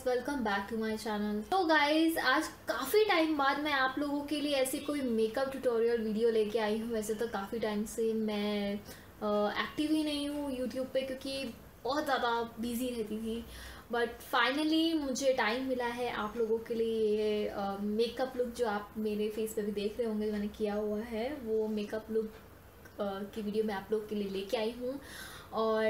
Guys, welcome back to my channel. तो guys, आज काफ़ी टाइम बाद मैं आप लोगों के लिए ऐसी कोई मेकअप ट्यूटोरियल वीडियो लेके आई हूँ। वैसे तो काफ़ी टाइम से मैं एक्टिव ही नहीं हूँ यूट्यूब पे, क्योंकि बहुत ज़्यादा बिजी रहती थी। बट फाइनली मुझे टाइम मिला है आप लोगों के लिए मेकअप लुक जो आप मेरे फेस पे भी देख रहे होंगे मैंने किया हुआ है, वो मेकअप लुक की वीडियो मैं आप लोगों के लिए लेके आई हूँ। और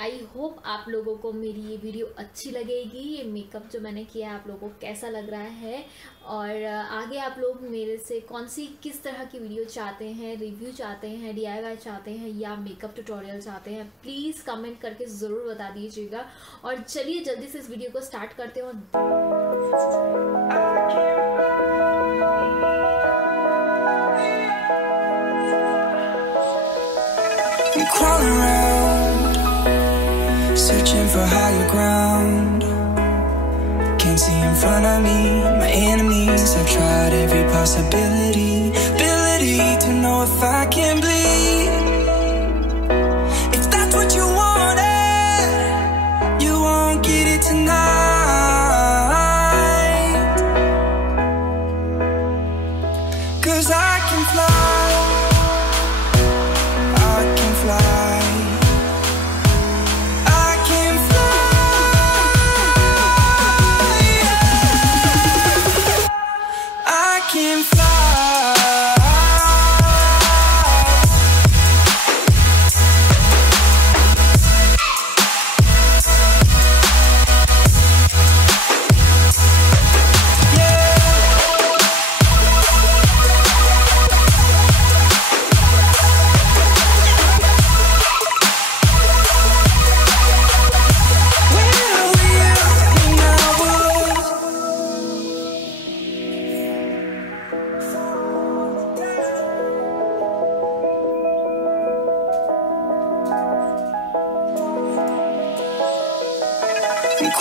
आई होप आप लोगों को मेरी ये वीडियो अच्छी लगेगी। ये मेकअप जो मैंने किया है आप लोगों को कैसा लग रहा है, और आगे आप लोग मेरे से कौन सी किस तरह की वीडियो चाहते हैं, रिव्यू चाहते हैं, DIY चाहते हैं या मेकअप ट्यूटोरियल चाहते हैं, प्लीज़ कमेंट करके ज़रूर बता दीजिएगा। और चलिए जल्दी से इस वीडियो को स्टार्ट करते हैं। Crawling around, searching for higher ground. Can't see in front of me, my enemies. I've tried every possibility, ability to know if I can bleed. If that's what you wanted, you won't get it tonight. 'Cause I can fly.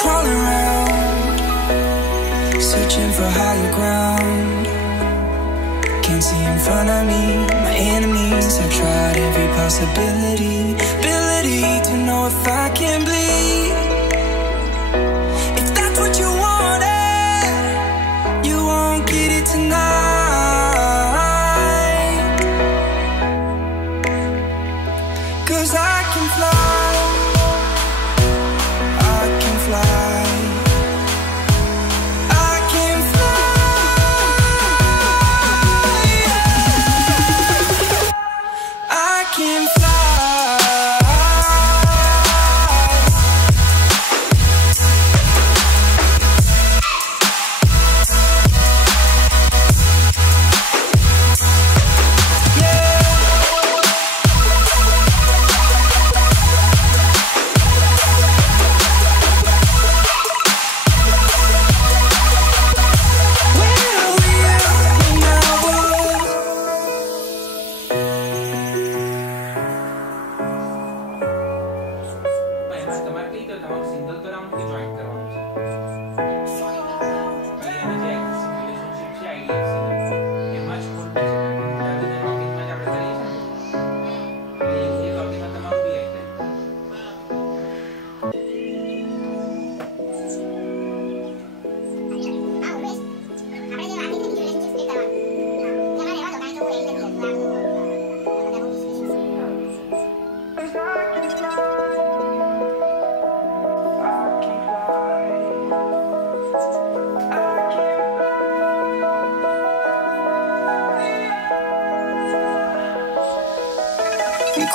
Crawling around, searching for higher ground. Can't see in front of me, my enemies. I've tried every possibility, ability to know if I can bleed. If that's what you wanted, you won't get it tonight. 'Cause I can fly.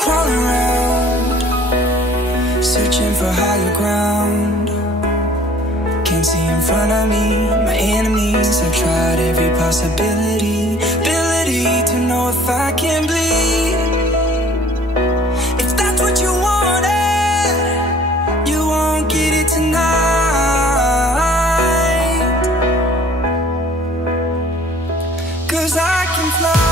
Crawling around, searching for higher ground. Can't see in front of me, my enemies. I've tried every possibility, ability to know if I can bleed. If that's what you wanted, you won't get it tonight. 'Cause I can fly.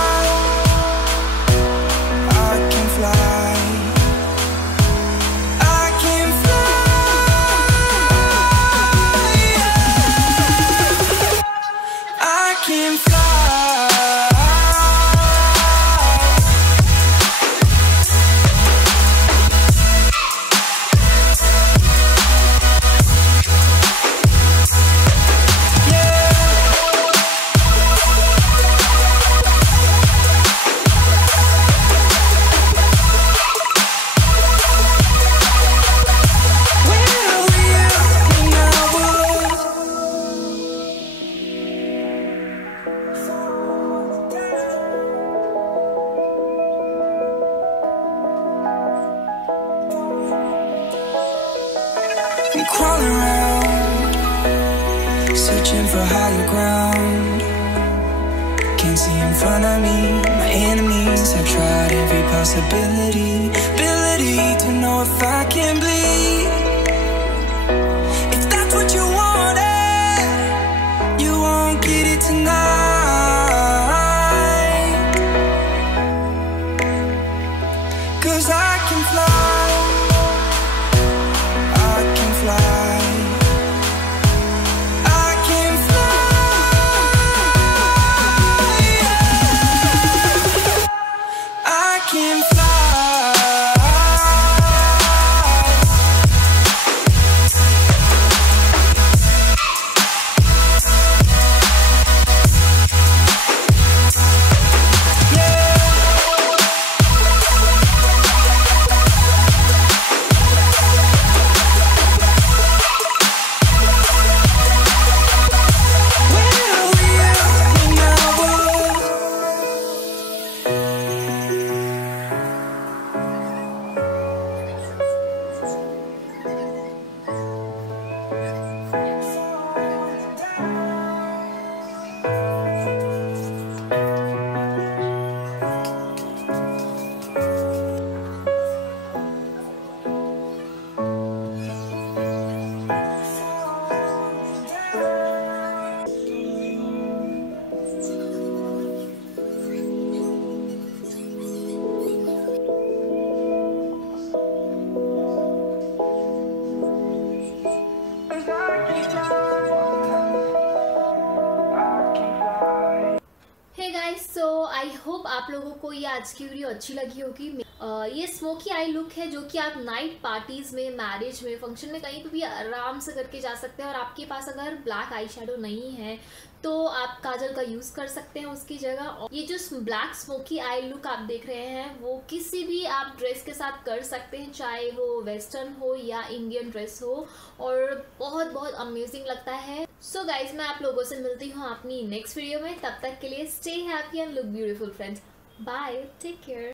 crawling around, searching for higher ground. Can't see in front of me, my enemies have tried every possibility. Ability to know if I can bleed. If that's what you wanted, you won't get it tonight. 'Cause I can fly, I can fly, I can fly, yeah. I can fly. I hope आप लोगों को ये आज की वीडियो अच्छी लगी होगी। ये स्मोकी आई लुक है जो कि आप नाइट पार्टीज में, मैरिज में, फंक्शन में कहीं पे भी आराम से करके जा सकते हैं। और आपके पास अगर ब्लैक आई शेडो नहीं है तो आप काजल का यूज़ कर सकते हैं उसकी जगह। और ये जो ब्लैक स्मोकी आई लुक आप देख रहे हैं वो किसी भी आप ड्रेस के साथ कर सकते हैं, चाहे वो वेस्टर्न हो या इंडियन ड्रेस हो, और बहुत बहुत अमेजिंग लगता है। सो गाइज, मैं आप लोगों से मिलती हूँ अपनी नेक्स्ट वीडियो में। तब तक के लिए stay happy and look beautiful friends. Bye, take care.